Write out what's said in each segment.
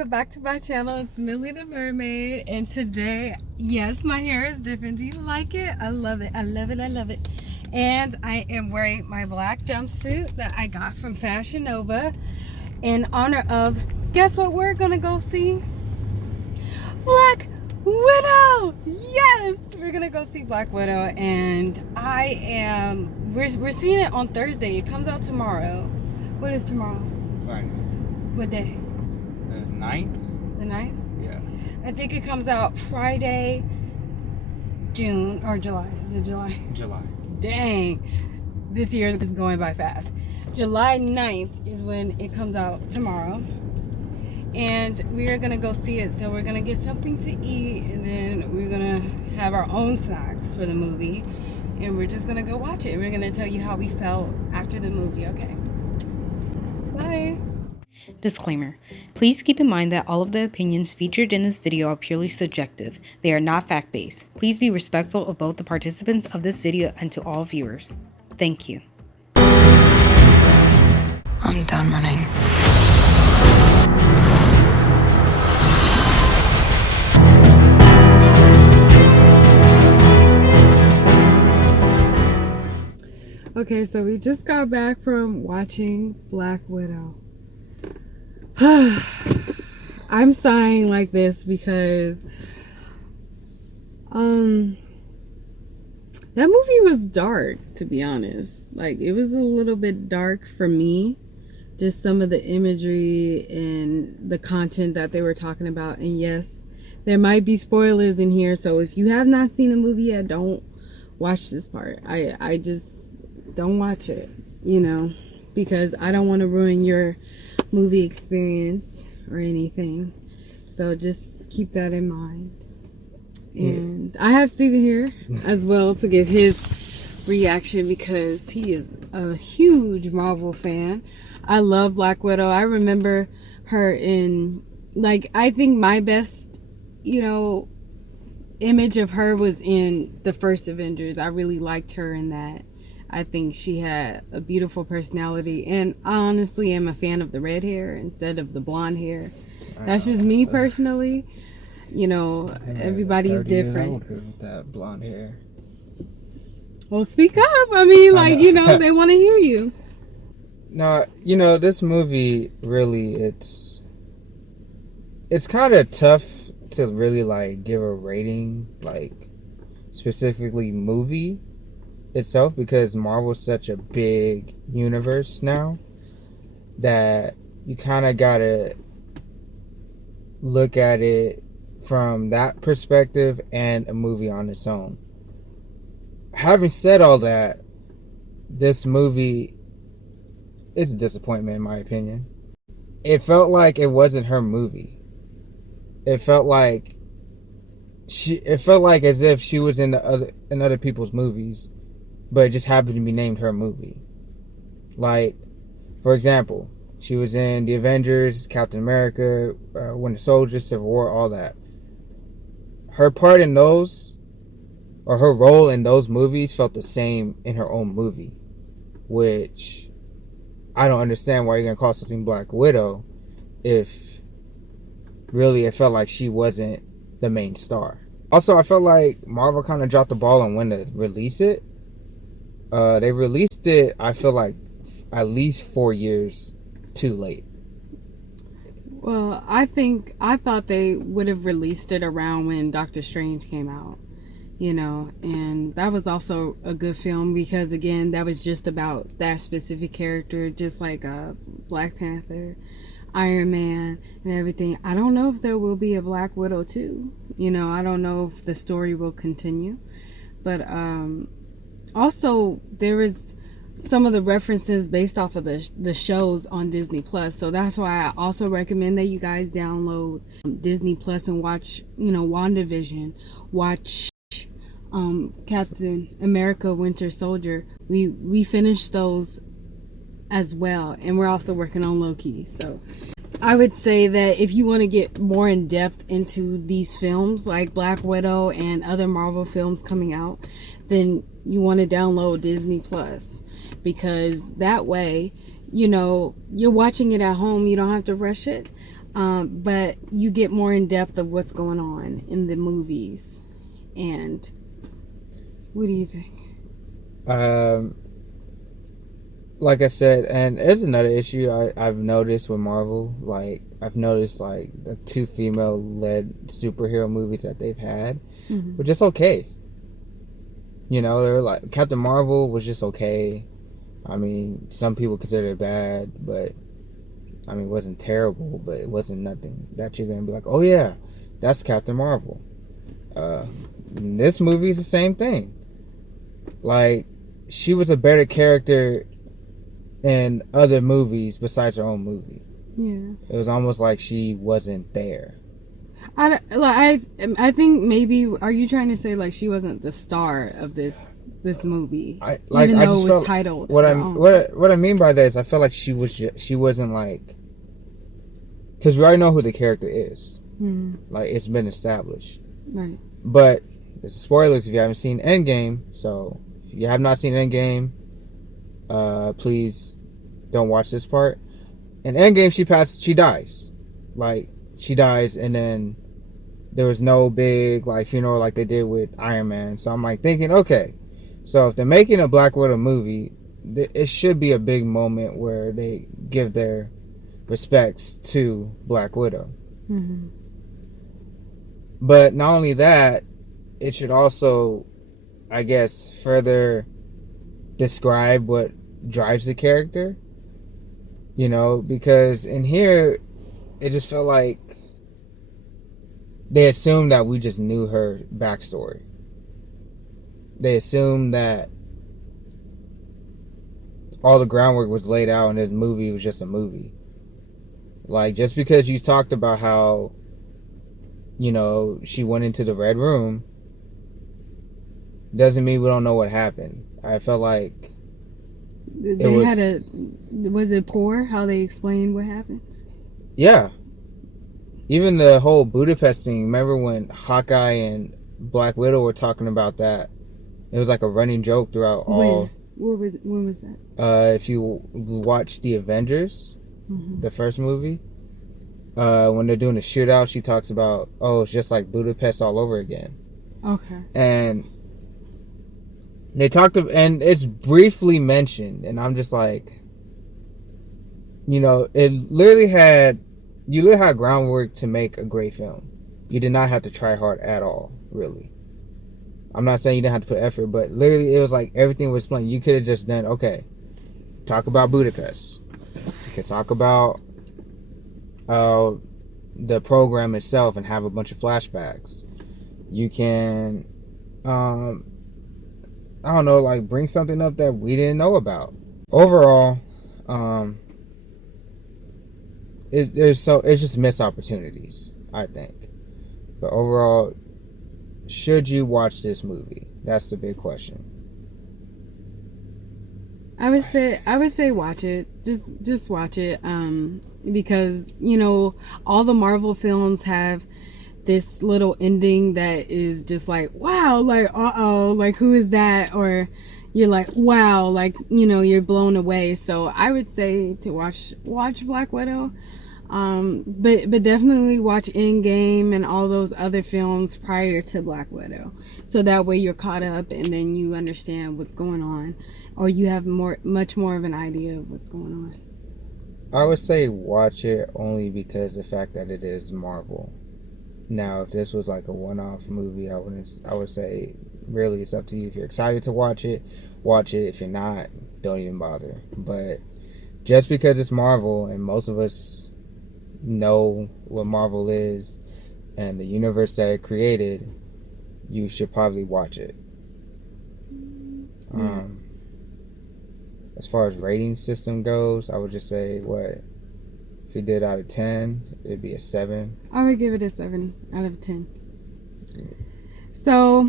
welcome back to my channel. It's Millie the Mermaid, and today, yes, my hair is different. Do you like it? I love it. I love it. I love it. And I am wearing my black jumpsuit that I got from Fashion Nova in honor of, guess what we're gonna go see? Black Widow. Yes, we're gonna go see Black Widow, and we're seeing it on Thursday. It comes out tomorrow. What is tomorrow? Friday. What day? The 9th? The 9th? Yeah. I think it comes out Friday, June, or July. Is it July? July. Dang. This year is going by fast. July 9th is when it comes out tomorrow. And we are going to go see it. So we're going to get something to eat. And then we're going to have our own snacks for the movie. And we're just going to go watch it. We're going to tell you how we felt after the movie. Okay. Bye. Disclaimer. Please keep in mind that all of the opinions featured in this video are purely subjective. They are not fact-based. Please be respectful of both the participants of this video and to all viewers. Thank you. I'm done running. Okay, so we just got back from watching Black Widow. I'm sighing like this because that movie was dark, to be honest. Like, it was a little bit dark for me. Just some of the imagery and the content that they were talking about. And yes, there might be spoilers in here, so if you have not seen the movie yet, don't watch this part. I just don't watch it, you know, because I don't want to ruin your movie experience or anything. So just keep that in mind. And I have Steven here as well to give his reaction because he is a huge Marvel fan. I love Black Widow. I remember her in, like, I think my best, you know, image of her was in the first Avengers. I really liked her in that. I think she had a beautiful personality, and I honestly am a fan of the red hair instead of the blonde hair. That's just me personally. You know, everybody's different. With that blonde hair. Well, speak up. I mean, like, you know, they want to hear you. No, you know, this movie really, it's kind of tough to really, like, give a rating, like, specifically movie itself, because Marvel's such a big universe now that you kind of gotta look at it from that perspective and a movie on its own. Having said all that, this movie is a disappointment in my opinion. It felt like it wasn't her movie. It felt like as if she was in other people's movies, but it just happened to be named her movie. Like, for example, she was in The Avengers, Captain America, Winter Soldier, Civil War, all that. Her part in those, or her role in those movies, felt the same in her own movie. Which, I don't understand why you're going to call something Black Widow if really it felt like she wasn't the main star. Also, I felt like Marvel kind of dropped the ball on when to release it. They released it, I feel like, at least 4 years too late. Well, I thought they would have released it around when Doctor Strange came out, you know, and that was also a good film because, again, that was just about that specific character, just like Black Panther, Iron Man, and everything. I don't know if there will be a Black Widow too. You know, I don't know if the story will continue, but also, there is some of the references based off of the shows on Disney Plus. So that's why I also recommend that you guys download Disney Plus and watch, you know, WandaVision. Watch Captain America Winter Soldier. We finished those as well. And we're also working on Loki. So I would say that if you want to get more in depth into these films like Black Widow and other Marvel films coming out, then you want to download Disney Plus, because that way, you know, you're watching it at home. You don't have to rush it. But you get more in depth of what's going on in the movies. And what do you think? Like I said, and there's another issue I've noticed with Marvel. Like, I've noticed, like, the 2 female-led superhero movies that they've had were just okay. You know, they're like, Captain Marvel was just okay. I mean, some people consider it bad, but, I mean, it wasn't terrible, but it wasn't nothing that you're going to be like, oh yeah, that's Captain Marvel. This movie is the same thing. Like, she was a better character in other movies besides her own movie. Yeah. It was almost like she wasn't there. I think maybe, are you trying to say like she wasn't the star of this movie, even though it was titled? What I mean by that is I felt like she wasn't like, because we already know who the character is. Like, it's been established, right? But it's spoilers if you haven't seen Endgame. So if you have not seen Endgame, please don't watch this part. In Endgame, she dies. Like, she dies, and then there was no big, like, funeral like they did with Iron Man. So I'm, like, thinking, okay, so if they're making a Black Widow movie, it should be a big moment where they give their respects to Black Widow. But not only that, it should also, I guess, further describe what drives the character. You know, because in here, it just felt like they assumed that we just knew her backstory. They assumed that all the groundwork was laid out and this movie was just a movie. Like, just because you talked about how, you know, she went into the Red Room doesn't mean we don't know what happened. I felt like was it poor how they explained what happened? Yeah. Even the whole Budapest thing, remember when Hawkeye and Black Widow were talking about that? It was like a running joke throughout all. When was that? If you watch the Avengers, the first movie, when they're doing the shootout, she talks about, oh, it's just like Budapest all over again. Okay. And they talked and it's briefly mentioned, and I'm just like, you know, you literally had groundwork to make a great film. You did not have to try hard at all, really. I'm not saying you didn't have to put effort, but literally it was like everything was explained. You could have just done, okay, talk about Budapest. You could talk about the program itself and have a bunch of flashbacks. You can, I don't know, like, bring something up that we didn't know about. Overall, it's just missed opportunities, I think. But overall, should you watch this movie? That's the big question. I would say watch it. Just watch it. Because, you know, all the Marvel films have this little ending that is just like, wow, like, uh-oh, like, who is that? Or you're like, wow, like, you know, you're blown away. So I would say to watch Black Widow. But definitely watch Endgame and all those other films prior to Black Widow. So that way you're caught up and then you understand what's going on. Or you have much more of an idea of what's going on. I would say watch it only because the fact that it is Marvel. Now, if this was like a one-off movie, I would say really it's up to you. If you're excited to watch it, watch it. If you're not, don't even bother. But just because it's Marvel and most of us know what Marvel is and the universe that it created, you should probably watch it. As far as rating system goes, I would just say if you did out of 10, it'd be a 7. I would give it a 7 out of 10. So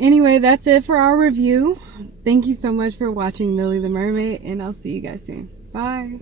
anyway, that's it for our review. Thank you so much for watching Millie the Mermaid, and I'll see you guys soon. Bye.